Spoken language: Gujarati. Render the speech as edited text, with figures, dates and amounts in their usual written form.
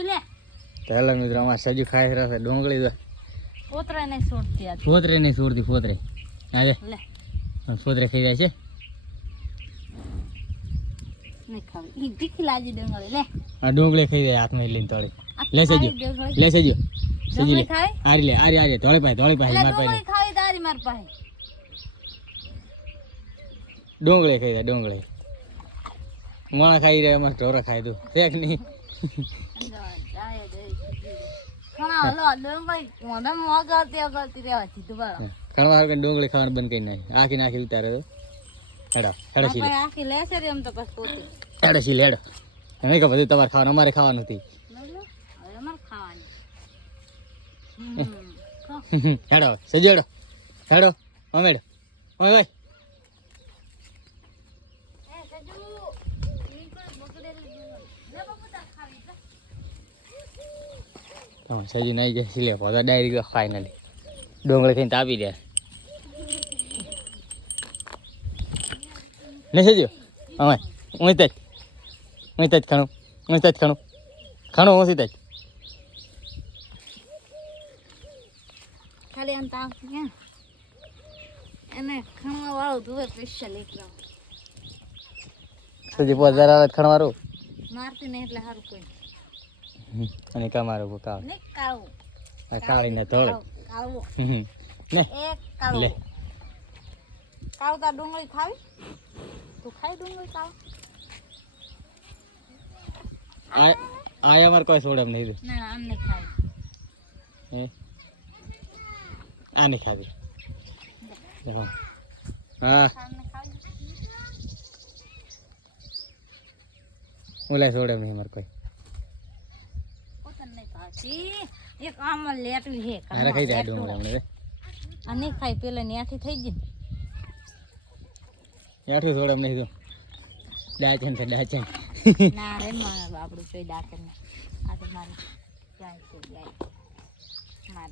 લે ચાલો મિત્રો અમાર સજુ ખાઈ રહ્યા છે ડોંગળી તો પોતરે નહીં છોડતી આજ ફોતરે નહીં છોડતી ફોતરે આજે લે ફોતરે ખાઈ જાય છે નહીં ખાવી ઈ તીખી લાજી ડુંગળી લે આ ડોંગળી ખાઈ જાય હાથમાં લઈને તોડે આ લે સજુ ડુંગળી લે સજુ સજુ લે ડુંગળી ખાવી આરી લે આરી ધોળે પાસે એટલે માર પાસે ડુંગળી ખાવી તારી માર પાસે ડોંગળી ખાઈ જાય ડોંગળી માણા ખાઈ રહ્યા અમાર ઢોરા ખાઈ દઉં શેક નહીં ઘણા હલો ડુંગળી મને મોગળતી રહેવા દીધું બરાબર ઘણા વાર ડોંગળી ખાવાનું બંધ કરી નાખી આખી નાખી ઉતારે તો હેડો હેડો સી આપણે આખી લેશે રે એમ તો પછી પોતે હેડો સી હેડો નહીં કે બધું તમારે ખાવાનું અમારે ખાવાનું નથી હવે અમારે ખાવાની હેડો સજુ હેડો હેડો અમેડો ઓય ભાઈ સજુ નહીં જાય સિલે પોતા ડાયરી ફાઇનલી ડોંગળી ખાઈને તાપી દે ને સજુ અમે હું જ ખાણું ખાણું હું સીધા જ ખાલી આમ તાવ ને એને ખાવા વાળું તું સ્પેશિયલ એકલો સજુ પોત જરા ખાણવારું મારતી નહીં એટલે સારું કોઈ અને કમારો કાવ નહીં કાળું કાળીને તોડે કાળું ને એક લે કાળું કાળું તાર ડુંગળી ખાવી તું ખાઈ ડુંગળી કાળું આ અમારે કોઈ સોડમ નહીં દે ના આમ નહીં ખાવી હે આ નહીં ખાધી હા આમ નહીં ખાવી ઓલા સોડમ નહીં અમારે કોઈ પોતાને નહીં ભાવતી એક આમ લેટવી હે હારે ખાઈ જાય ડુંગળી હમણાં આ નહીં ખાઈ પેલા ની આથી થઈ ગઈ આઠું સોડમ નહીં તો ડાચન છે ડાચન ના રે આપણું કોઈ ડાકર આ તો મારી જાય છે જાય મારે